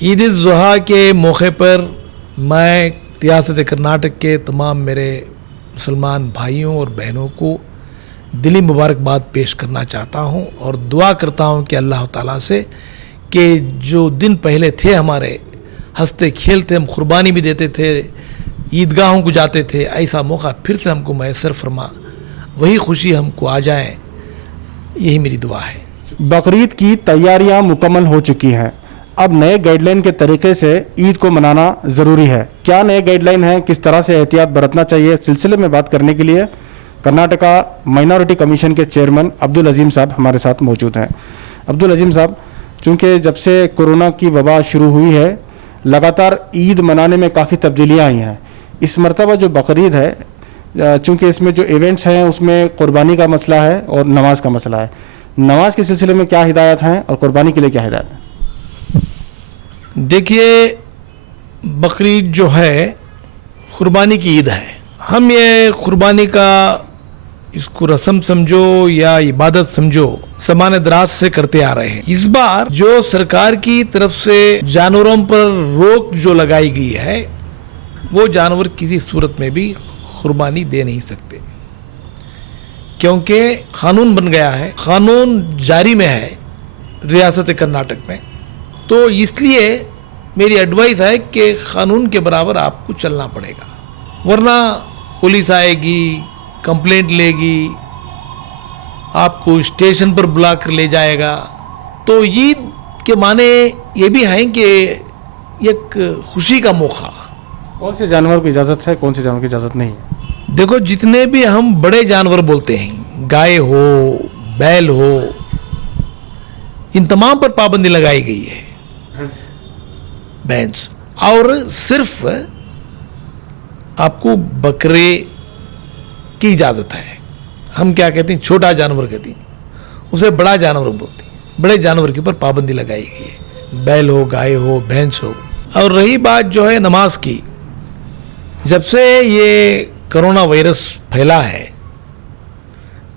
ईद उल ज़ुहा के मौके पर मैं रियासत कर्नाटक के तमाम मेरे मुसलमान भाइयों और बहनों को दिली मुबारकबाद पेश करना चाहता हूं और दुआ करता हूं कि अल्लाह ताला से कि जो दिन पहले थे हमारे हंसते खेलते हम कुर्बानी भी देते थे, ईदगाहों को जाते थे, ऐसा मौका फिर से हमको मैसर फरमा, वही खुशी हमको आ जाए, यही मेरी दुआ है। बकरीद की तैयारियां मुकम्मल हो चुकी हैं, अब नए गाइडलाइन के तरीके से ईद को मनाना ज़रूरी है। क्या नए गाइडलाइन है, किस तरह से एहतियात बरतना चाहिए, सिलसिले में बात करने के लिए कर्नाटका माइनॉरिटी कमीशन के चेयरमैन अब्दुल अजीम साहब हमारे साथ मौजूद हैं। अब्दुल अजीम साहब, चूँकि जब से कोरोना की वबा शुरू हुई है लगातार ईद मनाने में काफ़ी तब्दीलियाँ आई हैं। इस मरतबा जो बकरीद है, चूँकि इसमें जो इवेंट्स हैं उसमें कुर्बानी का मसला है और नमाज का मसला है, नमाज के सिलसिले में क्या हिदायत हैं और कुर्बानी के लिए क्या हिदायत है? देखिए, बकरीद जो है कुर्बानी की ईद है। हम ये कुर्बानी का इसको रस्म समझो या इबादत समझो ज़माने दराज से करते आ रहे हैं। इस बार जो सरकार की तरफ से जानवरों पर रोक जो लगाई गई है, वो जानवर किसी सूरत में भी कुर्बानी दे नहीं सकते, क्योंकि कानून बन गया है, कानून जारी में है रियासत कर्नाटक में। तो इसलिए मेरी एडवाइस है कि कानून के बराबर आपको चलना पड़ेगा, वरना पुलिस आएगी, कंप्लेंट लेगी, आपको स्टेशन पर बुला कर ले जाएगा। तो ईद के माने ये भी हैं कि एक खुशी का मौका। कौन से जानवर की इजाज़त है, कौन से जानवर की इजाज़त नहीं है? देखो, जितने भी हम बड़े जानवर बोलते हैं, गाय हो, बैल हो, इन तमाम पर पाबंदी लगाई गई है, भैंस। और सिर्फ आपको बकरे की इजाज़त है। हम क्या कहते हैं, छोटा जानवर कहते हैं, उसे बड़ा जानवर बोलते हैं। बड़े जानवर के ऊपर पाबंदी लगाई गई है, बैल हो, गाय हो, भैंस हो। और रही बात जो है नमाज की, जब से ये कोरोना वायरस फैला है,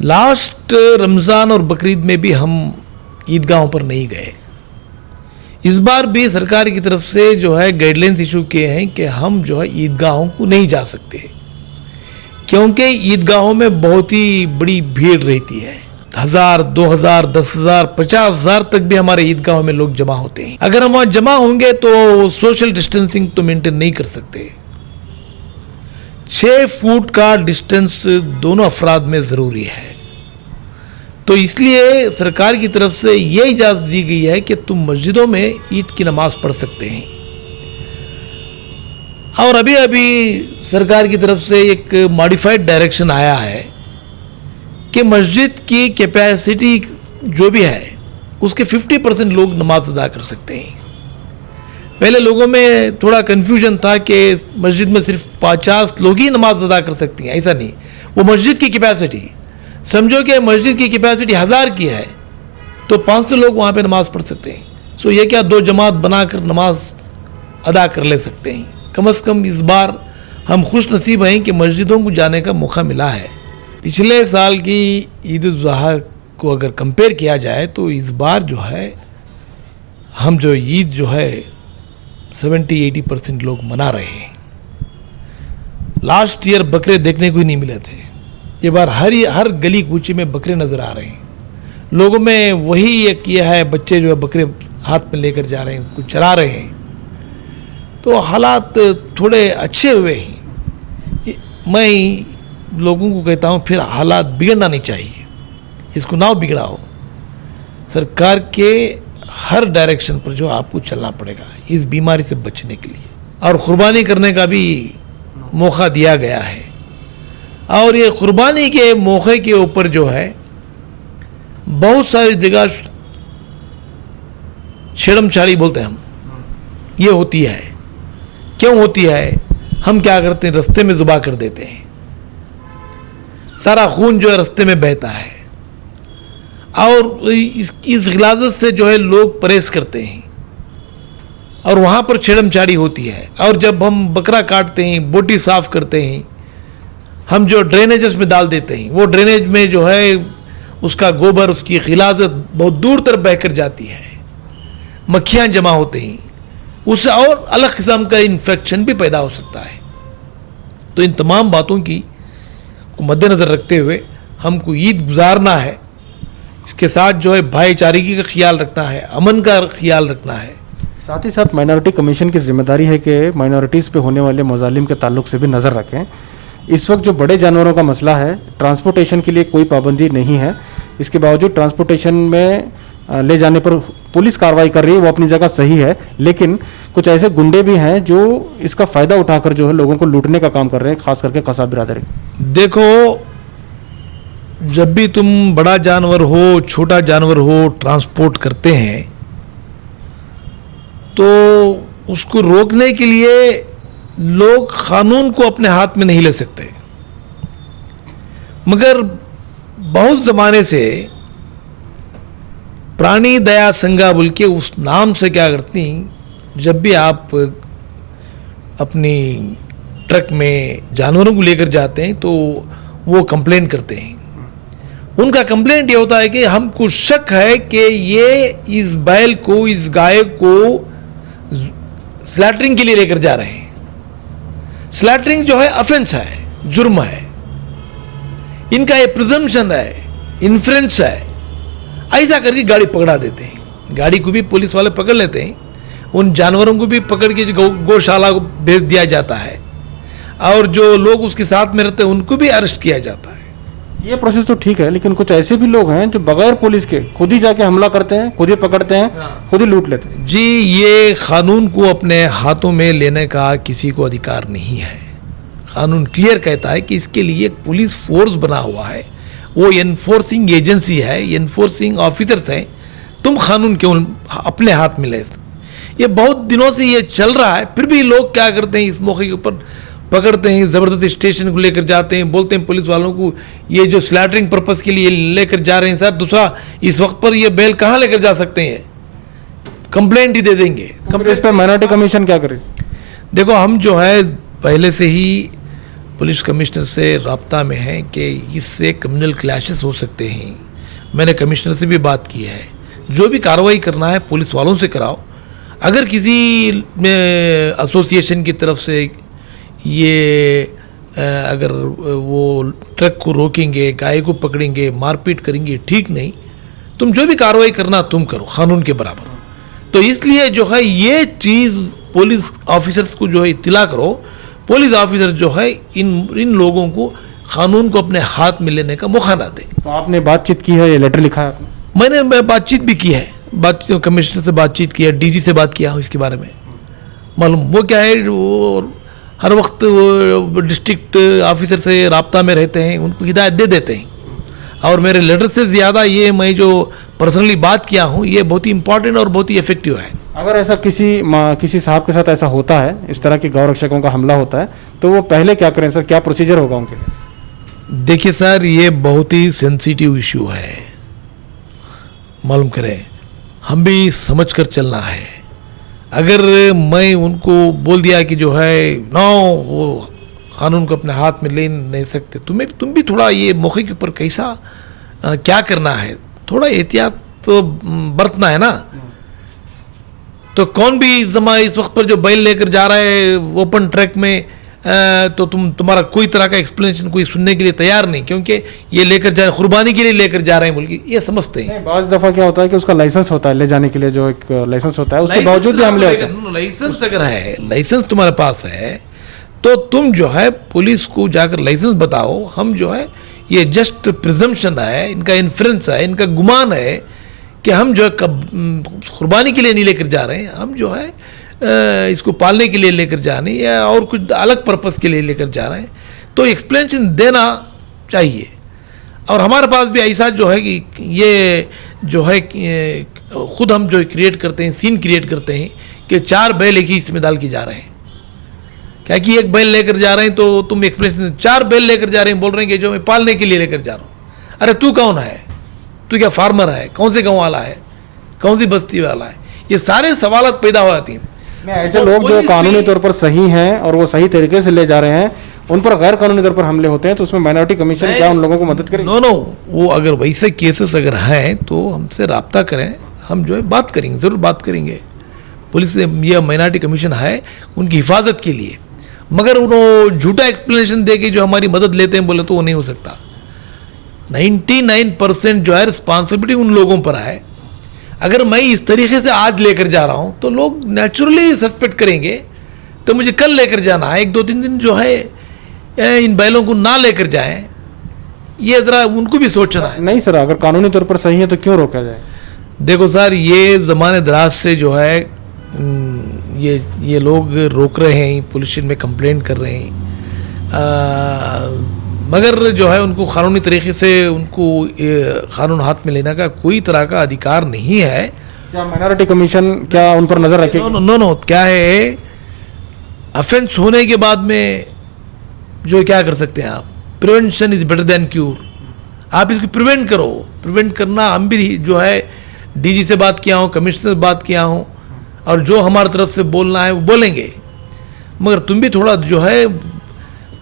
लास्ट रमज़ान और बकरीद में भी हम ईदगाहों पर नहीं गए। इस बार भी सरकार की तरफ से जो है गाइडलाइंस इशू किए हैं कि हम जो है ईदगाहों को नहीं जा सकते, क्योंकि ईदगाहों में बहुत ही बड़ी भीड़ रहती है। 1000, 2000, 10,000, 50,000 तक भी हमारे ईदगाहों में लोग जमा होते हैं। अगर हम वहाँ जमा होंगे तो सोशल डिस्टेंसिंग तो मेंटेन नहीं कर सकते। 6 फुट का डिस्टेंस दोनों अफराद में ज़रूरी है। तो इसलिए सरकार की तरफ से ये इजाज़त दी गई है कि तुम मस्जिदों में ईद की नमाज पढ़ सकते हैं। और अभी अभी सरकार की तरफ से एक मॉडिफाइड डायरेक्शन आया है कि मस्जिद की कैपेसिटी जो भी है उसके 50% लोग नमाज अदा कर सकते हैं। पहले लोगों में थोड़ा कन्फ्यूजन था कि मस्जिद में सिर्फ 50 लोग ही नमाज अदा कर सकती हैं। ऐसा नहीं, वो मस्जिद की कैपेसिटी, समझो कि मस्जिद की कैपेसिटी 1000 की है तो 500 लोग वहाँ पे नमाज पढ़ सकते हैं। सो ये क्या 2 जमात बनाकर नमाज अदा कर ले सकते हैं। कम से कम इस बार हम खुश नसीब हैं कि मस्जिदों को जाने का मौका मिला है। पिछले साल की ईद उल ज़ुहा को अगर कंपेयर किया जाए तो इस बार जो है हम जो ईद जो है 70-80% लोग मना रहे हैं। लास्ट ईयर बकरे देखने को ही नहीं मिले थे, ये बार हर गली कूचे में बकरे नज़र आ रहे हैं। लोगों में वही एक ये है, बच्चे जो है बकरे हाथ में लेकर जा रहे हैं, कुछ चरा रहे हैं। तो हालात थोड़े अच्छे हुए हैं। मैं लोगों को कहता हूँ फिर हालात बिगड़ना नहीं चाहिए, इसको ना बिगड़ाओ। सरकार के हर डायरेक्शन पर जो आपको चलना पड़ेगा इस बीमारी से बचने के लिए, और कुर्बानी करने का भी मौका दिया गया है। और ये कुर्बानी के मौके के ऊपर जो है बहुत सारी जगह छेड़मछाड़ी बोलते हैं हम, ये होती है। क्यों होती है? हम क्या करते हैं, रास्ते में ज़ुबा कर देते हैं, सारा खून जो है रास्ते में बहता है, और इस गिलाजत से जो है लोग परहेज करते हैं और वहाँ पर छेड़मछाड़ी होती है। और जब हम बकरा काटते हैं, बोटी साफ़ करते हैं, हम जो ड्रेनेजेस में डाल देते हैं, वो ड्रेनेज में जो है उसका गोबर, उसकी गिलाजत बहुत दूर तक बह कर जाती है, मक्खियाँ जमा होते हैं, उससे और अलग किस्म का इन्फेक्शन भी पैदा हो सकता है। तो इन तमाम बातों की को मद्देनज़र रखते हुए हमको ईद गुजारना है। इसके साथ जो है भाईचारगी का ख्याल रखना है, अमन का ख्याल रखना है। साथ ही साथ माइनॉरिटी कमीशन की जिम्मेदारी है कि माइनॉरिटीज़ पे होने वाले मजालिम के ताल्लुक से भी नज़र रखें। इस वक्त जो बड़े जानवरों का मसला है, ट्रांसपोर्टेशन के लिए कोई पाबंदी नहीं है, इसके बावजूद ट्रांसपोर्टेशन में ले जाने पर पुलिस कार्रवाई कर रही है, वो अपनी जगह सही है, लेकिन कुछ ऐसे गुंडे भी हैं जो इसका फ़ायदा उठाकर जो है लोगों को लूटने का काम कर रहे हैं, खास करके कसाब बिरादरी। देखो, जब भी तुम बड़ा जानवर हो, छोटा जानवर हो ट्रांसपोर्ट करते हैं तो उसको रोकने के लिए लोग कानून को अपने हाथ में नहीं ले सकते। मगर बहुत ज़माने से प्राणी दया संघा बोल के उस नाम से क्या करती, जब भी आप अपनी ट्रक में जानवरों को लेकर जाते हैं तो वो कंप्लेंट करते हैं। उनका कंप्लेंट ये होता है कि हमको शक है कि ये इस बैल को, इस गाय को स्लैटरिंग के लिए लेकर जा रहे हैं। स्लैटरिंग जो है अफेंस है, जुर्म है, इनका ये प्रिजम्पशन है, इन्फ्रेंस है। ऐसा करके गाड़ी पकड़ा देते हैं। गाड़ी को भी पुलिस वाले पकड़ लेते हैं, उन जानवरों को भी पकड़ के गौशाला को भेज दिया जाता है, और जो लोग उसके साथ में रहते हैं उनको भी अरेस्ट किया जाता है। ये प्रोसेस तो ठीक है, लेकिन कुछ ऐसे भी लोग हैं जो बगैर पुलिस के खुद ही जाके हमला करते हैं, खुद ही पकड़ते हैं, खुद ही लूट लेते हैं। जी, ये कानून को अपने हाथों में लेने का किसी को अधिकार नहीं है। कानून क्लियर कहता है कि इसके लिए एक पुलिस फोर्स बना हुआ है, वो एनफोर्सिंग एजेंसी है, एनफोर्सिंग ऑफिसर्स हैं। तुम कानून क्यों अपने हाथ में ले? ये बहुत दिनों से ये चल रहा है, फिर भी लोग क्या करते हैं, इस मौके के ऊपर पकड़ते हैं, ज़बरदस्ती स्टेशन को लेकर जाते हैं, बोलते हैं पुलिस वालों को ये जो स्लैटरिंग पर्पस के लिए लेकर जा रहे हैं सर, दूसरा इस वक्त पर ये बैल कहाँ लेकर जा सकते हैं, कंप्लेंट ही दे देंगे। इस पर माइनॉरिटी कमीशन क्या करे? देखो, हम जो है पहले से ही पुलिस कमिश्नर से राब्ता में हैं कि इससे कम्युनल क्लैशेस हो सकते हैं। मैंने कमिश्नर से भी बात की है, जो भी कार्रवाई करना है पुलिस वालों से कराओ। अगर किसी एसोसिएशन की तरफ से ये अगर वो ट्रक को रोकेंगे, गाय को पकड़ेंगे, मारपीट करेंगे, ठीक नहीं। तुम जो भी कार्रवाई करना तुम करो कानून के बराबर। तो इसलिए जो है ये चीज़ पुलिस ऑफिसर्स को जो है इत्तला करो। पुलिस ऑफिसर जो है इन लोगों को कानून को अपने हाथ में लेने का मौका ना दे। तो आपने बातचीत की है, ये लेटर लिखा है आपने? मैं बातचीत भी की है, कमिश्नर से बातचीत की है, डीजी से बात किया हूँ इसके बारे में। मालूम वो क्या है, वो हर वक्त वो डिस्ट्रिक्ट ऑफिसर से राब्ता में रहते हैं, उनको हिदायत दे देते हैं। और मेरे लेटर से ज़्यादा ये मैं जो पर्सनली बात किया हूँ ये बहुत ही इंपॉर्टेंट और बहुत ही इफेक्टिव है। अगर ऐसा किसी साहब के साथ ऐसा होता है, इस तरह के गौ रक्षकों का हमला होता है, तो वो पहले क्या करें सर? क्या प्रोसीजर होगा उनके लिए? देखिए सर, ये बहुत ही सेंसिटिव इशू है, मालूम करें, हम भी समझ कर चलना है। अगर मैं उनको बोल दिया कि जो है नो, वो कानून को अपने हाथ में ले नहीं सकते, तुम भी थोड़ा ये मौके के ऊपर कैसा क्या करना है, थोड़ा एहतियात तो बरतना है ना। तो कौन भी जमा इस वक्त पर जो बैल लेकर जा रहा है ओपन ट्रैक में, तो तुम्हारा कोई तरह का एक्सप्लेनेशन कोई सुनने के लिए तैयार नहीं, क्योंकि ये लेकर जा कुर्बानी के लिए लेकर जा रहे हैं बोल के ये समझते हैं। बाज़ दफ़ा क्या होता है कि उसका लाइसेंस होता है, ले जाने के लिए जो एक लाइसेंस होता है, उसके बावजूद भी हम ले आते हैं। लाइसेंस अगर है, लाइसेंस तुम्हारे पास है तो तुम जो है पुलिस को जाकर लाइसेंस बताओ। हम जो है ये जस्ट प्रिजम्पशन है, इनका इन्फ्रेंस है, इनका गुमान है कि हम जो है कुर्बानी के लिए नहीं लेकर जा रहे हैं, हम जो है इसको पालने के लिए लेकर जा रहे हैं या और कुछ अलग पर्पस के लिए लेकर जा रहे हैं। तो एक्सप्लेनेशन देना चाहिए। और हमारे पास भी ऐसा जो है कि ये जो है खुद हम जो क्रिएट करते हैं, सीन क्रिएट करते हैं कि 4 बैल एक ही इसमें डाल के जा रहे हैं। क्या कि एक बैल लेकर जा रहे हैं तो तुम एक्सप्लेनेशन, 4 बैल लेकर जा रहे हैं, बोल रहे हैं कि जो मैं पालने के लिए लेकर जा रहा हूँ। अरे तू कौन है? तू क्या फार्मर है? कौन से गाँव वाला है? कौन सी बस्ती वाला है? ये सारे सवाल पैदा हो जाती हैं। ऐसे लोग जो कानूनी तौर पर सही हैं और वो सही तरीके से ले जा रहे हैं, उन पर गैर कानूनी तौर पर हमले होते हैं, तो उसमें माइनॉरिटी कमीशन क्या उन लोगों को मदद करेगी? नो, वो अगर वैसे केसेस अगर हैं तो हमसे राब्ता करें, हम जो है बात करेंगे, ज़रूर बात करेंगे। पुलिस या माइनॉरिटी कमीशन है उनकी हिफाजत के लिए, मगर उन्होंने झूठा एक्सप्लेनेशन दे के जो हमारी मदद लेते हैं बोले तो वो नहीं हो सकता। 99% जो है रिस्पॉन्सिबिलिटी उन लोगों पर है। अगर मैं इस तरीके से आज लेकर जा रहा हूँ तो लोग नेचुरली सस्पेक्ट करेंगे, तो मुझे कल लेकर जाना है, 1-2-3 दिन जो है इन बैलों को ना लेकर जाएं, ये ज़रा उनको भी सोचना है। नहीं सर, अगर कानूनी तौर पर सही है तो क्यों रोका जाए? देखो सर, ये ज़माने दराज से जो है ये लोग रोक रहे हैं, पुलिस स्टेशन में कंप्लेंट कर रहे हैं, मगर जो है उनको कानूनी तरीके से उनको कानून हाथ में लेने का कोई तरह का अधिकार नहीं है। क्या माइनॉरिटी कमीशन क्या उन पर नजर रखेगी? नो, क्या है, ऑफेंस होने के बाद में जो क्या कर सकते हैं आप, prevention is better than cure. आप इसको प्रिवेंट करो, प्रिवेंट करना हम भी जो है डीजी से बात किया हूँ, कमिश्नर से बात किया हूँ, और जो हमारी तरफ से बोलना है वो बोलेंगे, मगर तुम भी थोड़ा जो है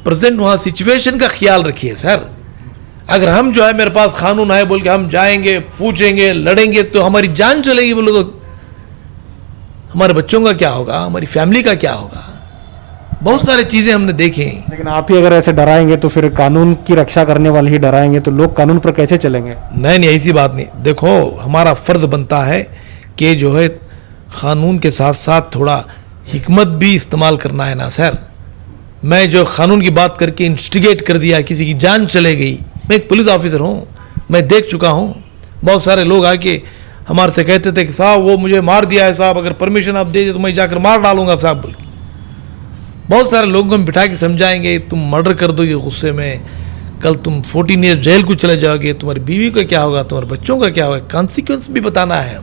प्रेजेंट वहाँ सिचुएशन का ख्याल रखिए सर। अगर हम जो है मेरे पास कानून है बोल के हम जाएंगे, पूछेंगे, लड़ेंगे तो हमारी जान चलेगी बोलो तो हमारे बच्चों का क्या होगा, हमारी फैमिली का क्या होगा? बहुत सारी चीज़ें हमने देखी हैं। लेकिन आप ही अगर ऐसे डराएंगे तो फिर कानून की रक्षा करने वाले ही डराएंगे तो लोग कानून पर कैसे चलेंगे? नहीं, ऐसी बात नहीं। देखो, हमारा फ़र्ज़ बनता है कि जो है कानून के साथ साथ थोड़ा हिकमत भी इस्तेमाल करना है ना सर। मैं जो कानून की बात करके इंस्टिगेट कर दिया, किसी की जान चले गई। मैं एक पुलिस ऑफिसर हूँ, मैं देख चुका हूँ। बहुत सारे लोग आके हमारे से कहते थे कि साहब वो मुझे मार दिया है साहब, अगर परमिशन आप दे दे तो मैं जाकर मार डालूंगा साहब बोल के। बहुत सारे लोगों को हम बिठा के समझाएंगे, तुम मर्डर कर दोगे गुस्से में, कल तुम 14 ईयर जेल को चले जाओगे, तुम्हारी बीवी का क्या होगा, तुम्हारे बच्चों का क्या होगा, कॉन्सिक्वेंस भी बताना है।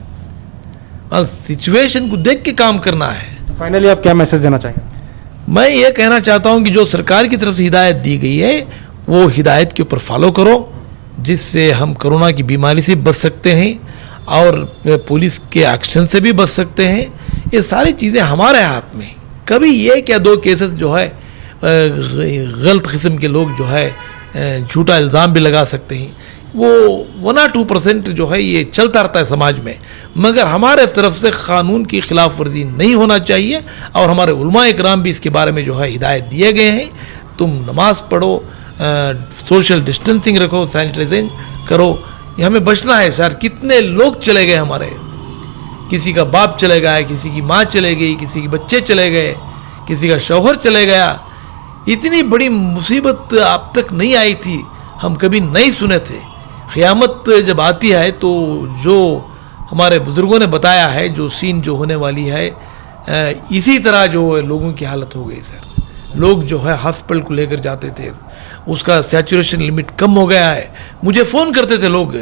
हम सिचुएशन को देख के काम करना है। फाइनली आप क्या मैसेज देना चाहेंगे? मैं ये कहना चाहता हूँ कि जो सरकार की तरफ से हिदायत दी गई है वो हिदायत के ऊपर फॉलो करो, जिससे हम कोरोना की बीमारी से बच सकते हैं और पुलिस के एक्शन से भी बच सकते हैं। ये सारी चीज़ें हमारे हाथ में। कभी एक या दो केसेस जो है गलत किस्म के लोग जो है झूठा इल्ज़ाम भी लगा सकते हैं, वो 1 or 2% जो है ये चलता रहता है समाज में, मगर हमारे तरफ से कानून की खिलाफ वर्जी नहीं होना चाहिए। और हमारे उलमा इकराम भी इसके बारे में जो है हिदायत दिए गए हैं, तुम नमाज पढ़ो, सोशल डिस्टेंसिंग रखो, सैनिटाइजिंग करो, ये हमें बचना है सर। कितने लोग चले गए हमारे, किसी का बाप चले गया, किसी की माँ चले गई, किसी के बच्चे चले गए, किसी का शौहर चले गया। इतनी बड़ी मुसीबत अब तक नहीं आई थी, हम कभी नहीं सुने थे। क़यामत जब आती है तो जो हमारे बुज़ुर्गों ने बताया है, जो सीन जो होने वाली है, इसी तरह जो लोगों की हालत हो गई सर। लोग जो है हॉस्पिटल को लेकर जाते थे, उसका सैचुरेशन लिमिट कम हो गया है। मुझे फ़ोन करते थे लोग,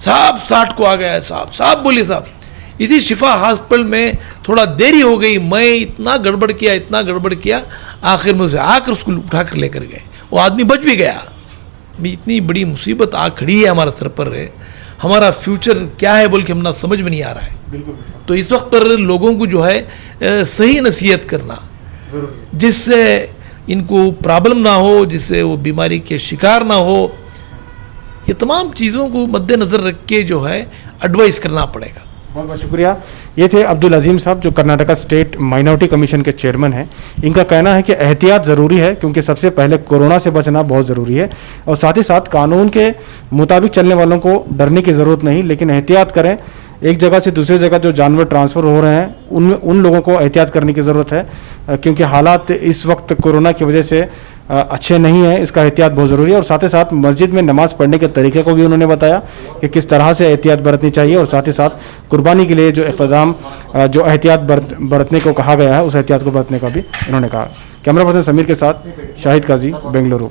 साहब 60 को आ गया है साहब बोलिए साहब। इसी शिफा हॉस्पिटल में थोड़ा देरी हो गई, मैं इतना गड़बड़ किया, आखिर में उसे आकर उसको उठा कर लेकर गए, वो आदमी बच भी गया। अभी इतनी बड़ी मुसीबत आ खड़ी है हमारे सर पर, है हमारा फ्यूचर क्या है बोल के हम ना समझ में नहीं आ रहा है। तो इस वक्त पर लोगों को जो है सही नसीहत करना, जिससे इनको प्रॉब्लम ना हो, जिससे वो बीमारी के शिकार ना हो, ये तमाम चीज़ों को मद्देनज़र रख के जो है एडवाइस करना पड़ेगा। बहुत बहुत शुक्रिया। ये थे अब्दुल अजीम साहब, जो कर्नाटका स्टेट माइनॉरिटी कमीशन के चेयरमैन हैं। इनका कहना है कि एहतियात ज़रूरी है, क्योंकि सबसे पहले कोरोना से बचना बहुत ज़रूरी है, और साथ ही साथ कानून के मुताबिक चलने वालों को डरने की ज़रूरत नहीं, लेकिन एहतियात करें। एक जगह से दूसरी जगह जो जानवर ट्रांसफ़र हो रहे हैं उन लोगों को एहतियात करने की ज़रूरत है, क्योंकि हालात इस वक्त कोरोना की वजह से अच्छे नहीं है। इसका एहतियात बहुत ज़रूरी है। और साथ ही साथ मस्जिद में नमाज़ पढ़ने के तरीके को भी उन्होंने बताया कि किस तरह से एहतियात बरतनी चाहिए, और साथ ही साथ कुर्बानी के लिए जो इक़्तिदाम जो एहतियात बरतने को कहा गया है उस एहतियात को बरतने का भी उन्होंने कहा। कैमरा पर्सन समीर के साथ शाहिद काजी, बेंगलुरु।